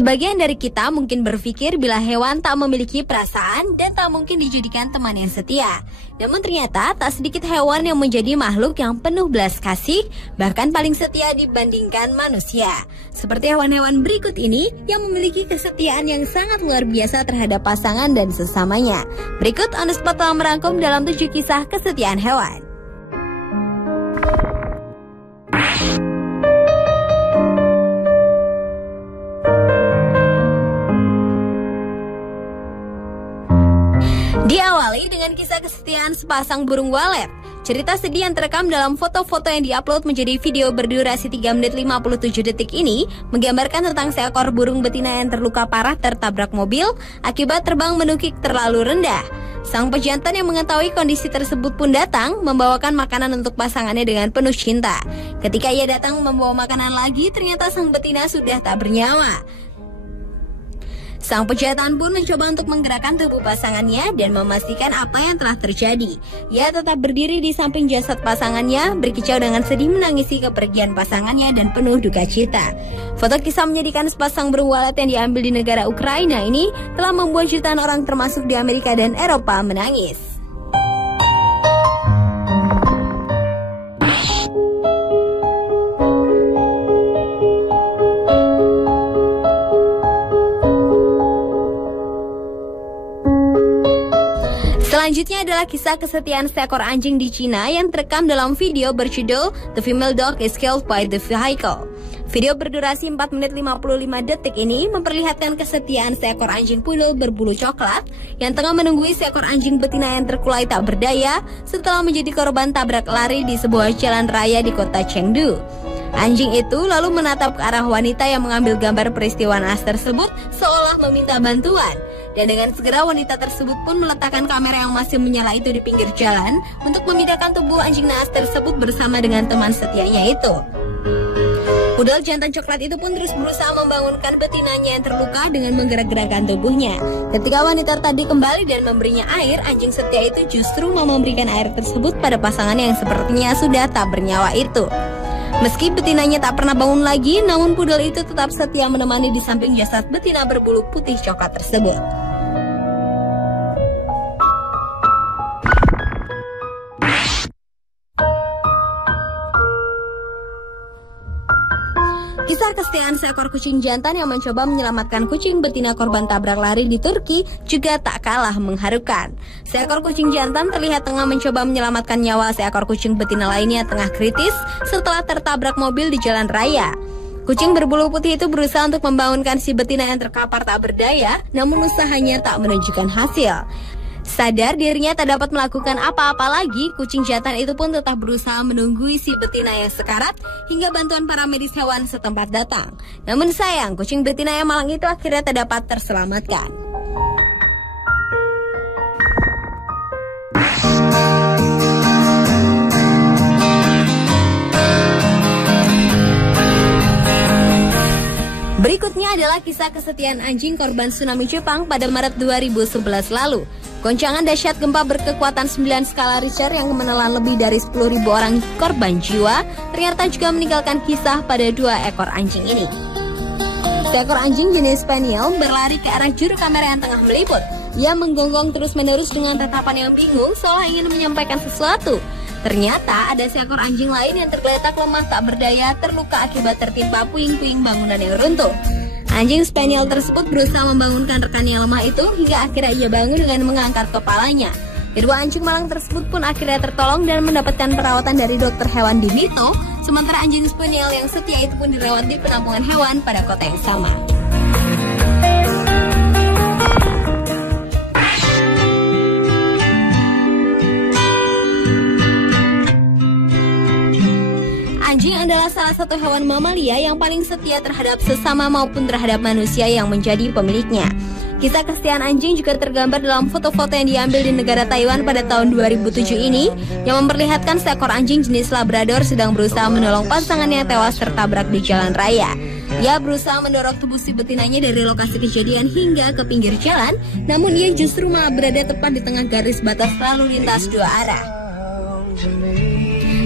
Sebagian dari kita mungkin berpikir bila hewan tak memiliki perasaan dan tak mungkin dijadikan teman yang setia. Namun ternyata tak sedikit hewan yang menjadi makhluk yang penuh belas kasih, bahkan paling setia dibandingkan manusia. Seperti hewan-hewan berikut ini yang memiliki kesetiaan yang sangat luar biasa terhadap pasangan dan sesamanya. Berikut On The Spot telah merangkum dalam 7 kisah kesetiaan hewan. Diawali dengan kisah kesetiaan sepasang burung walet. Cerita sedih yang terekam dalam foto-foto yang diupload menjadi video berdurasi 3 menit 57 detik ini menggambarkan tentang seekor burung betina yang terluka parah tertabrak mobil akibat terbang menukik terlalu rendah. Sang pejantan yang mengetahui kondisi tersebut pun datang membawakan makanan untuk pasangannya dengan penuh cinta. Ketika ia datang membawa makanan lagi, ternyata sang betina sudah tak bernyawa. Sang pejantan pun mencoba untuk menggerakkan tubuh pasangannya dan memastikan apa yang telah terjadi. Ia tetap berdiri di samping jasad pasangannya, berkicau dengan sedih menangisi kepergian pasangannya dan penuh duka cita. Foto kisah menyedihkan sepasang burung walet yang diambil di negara Ukraina ini telah membuat jutaan orang termasuk di Amerika dan Eropa menangis. Selanjutnya adalah kisah kesetiaan seekor anjing di Cina yang terekam dalam video berjudul The Female Dog is Killed by the Vehicle. Video berdurasi 4 menit 55 detik ini memperlihatkan kesetiaan seekor anjing pudel berbulu coklat yang tengah menunggui seekor anjing betina yang terkulai tak berdaya setelah menjadi korban tabrak lari di sebuah jalan raya di kota Chengdu. Anjing itu lalu menatap ke arah wanita yang mengambil gambar peristiwa naas tersebut seolah meminta bantuan. Dan dengan segera wanita tersebut pun meletakkan kamera yang masih menyala itu di pinggir jalan untuk memindahkan tubuh anjing naas tersebut bersama dengan teman setianya itu. Pudel jantan coklat itu pun terus berusaha membangunkan betinanya yang terluka dengan menggerak-gerakkan tubuhnya. Ketika wanita tadi kembali dan memberinya air, anjing setia itu justru mau memberikan air tersebut pada pasangannya yang sepertinya sudah tak bernyawa itu. Meski betinanya tak pernah bangun lagi, namun pudel itu tetap setia menemani di samping jasad betina berbulu putih coklat tersebut. Kisah kesetiaan seekor kucing jantan yang mencoba menyelamatkan kucing betina korban tabrak lari di Turki juga tak kalah mengharukan. Seekor kucing jantan terlihat tengah mencoba menyelamatkan nyawa seekor kucing betina lainnya tengah kritis setelah tertabrak mobil di jalan raya. Kucing berbulu putih itu berusaha untuk membangunkan si betina yang terkapar tak berdaya, namun usahanya tak menunjukkan hasil. Sadar dirinya tak dapat melakukan apa-apa lagi, kucing jantan itu pun tetap berusaha menunggui si betina yang sekarat hingga bantuan para medis hewan setempat datang. Namun sayang, kucing betina yang malang itu akhirnya tak dapat terselamatkan. Berikutnya adalah kisah kesetiaan anjing korban tsunami Jepang pada Maret 2011 lalu. Goncangan dahsyat gempa berkekuatan 9 skala Richter yang menelan lebih dari 10.000 orang korban jiwa ternyata juga meninggalkan kisah pada 2 ekor anjing ini. Seekor anjing jenis Spaniel berlari ke arah juru kamera yang tengah meliput. Ia menggonggong terus-menerus dengan tatapan yang bingung seolah ingin menyampaikan sesuatu. Ternyata ada seekor anjing lain yang tergeletak lemah tak berdaya terluka akibat tertimpa puing-puing bangunan yang runtuh. Anjing Spaniel tersebut berusaha membangunkan rekannya yang lemah itu hingga akhirnya ia bangun dengan mengangkat kepalanya. Kedua anjing malang tersebut pun akhirnya tertolong dan mendapatkan perawatan dari dokter hewan di Mito, sementara anjing Spaniel yang setia itu pun dirawat di penampungan hewan pada kota yang sama. Anjing adalah salah satu hewan mamalia yang paling setia terhadap sesama maupun terhadap manusia yang menjadi pemiliknya. Kisah kesetiaan anjing juga tergambar dalam foto-foto yang diambil di negara Taiwan pada tahun 2007 ini, yang memperlihatkan seekor anjing jenis Labrador sedang berusaha menolong pasangannya yang tewas tertabrak di jalan raya. Ia berusaha mendorong tubuh si betinanya dari lokasi kejadian hingga ke pinggir jalan, namun ia justru malah berada tepat di tengah garis batas lalu lintas 2 arah.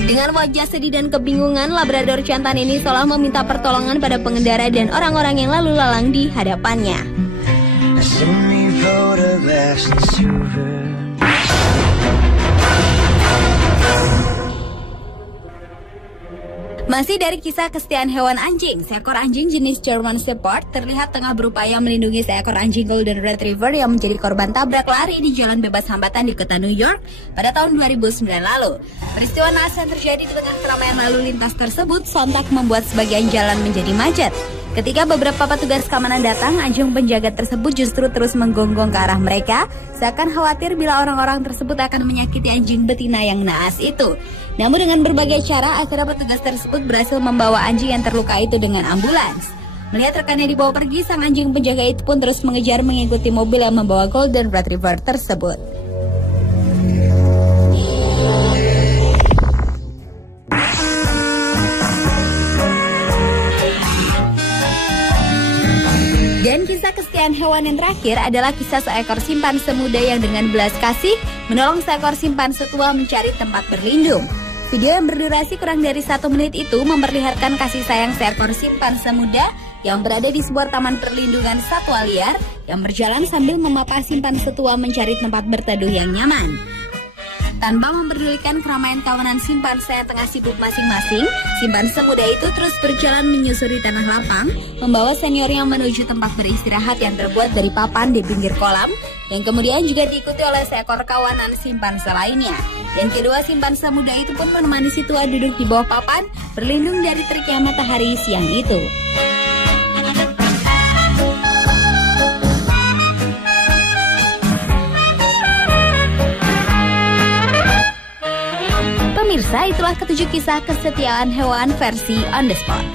Dengan wajah sedih dan kebingungan, Labrador jantan ini seolah meminta pertolongan pada pengendara dan orang-orang yang lalu lalang di hadapannya. Masih dari kisah kesetiaan hewan anjing, seekor anjing jenis German Shepherd terlihat tengah berupaya melindungi seekor anjing Golden Retriever yang menjadi korban tabrak lari di jalan bebas hambatan di kota New York pada tahun 2009 lalu. Peristiwa naas yang terjadi di tengah keramaian lalu lintas tersebut sontak membuat sebagian jalan menjadi macet. Ketika beberapa petugas keamanan datang, anjing penjaga tersebut justru terus menggonggong ke arah mereka, seakan khawatir bila orang-orang tersebut akan menyakiti anjing betina yang naas itu. Namun dengan berbagai cara, akhirnya petugas tersebut berhasil membawa anjing yang terluka itu dengan ambulans. Melihat rekannya dibawa pergi, sang anjing penjaga itu pun terus mengejar mengikuti mobil yang membawa Golden Retriever tersebut. Dan kisah kesetiaan hewan yang terakhir adalah kisah seekor simpanse muda yang dengan belas kasih menolong seekor simpanse tua mencari tempat berlindung. Video yang berdurasi kurang dari 1 menit itu memperlihatkan kasih sayang seekor simpanse muda yang berada di sebuah taman perlindungan satwa liar yang berjalan sambil memapa simpanse tua mencari tempat berteduh yang nyaman. Tanpa memperdulikan keramaian kawanan simpanse yang tengah sibuk masing-masing, simpanse muda itu terus berjalan menyusuri tanah lapang, membawa seniornya menuju tempat beristirahat yang terbuat dari papan di pinggir kolam, yang kemudian juga diikuti oleh seekor kawanan simpanse lainnya. Dan kedua simpanse muda itu pun menemani si tua duduk di bawah papan, berlindung dari teriknya matahari siang itu. Pemirsa, itulah ketujuh kisah kesetiaan hewan versi On The Spot.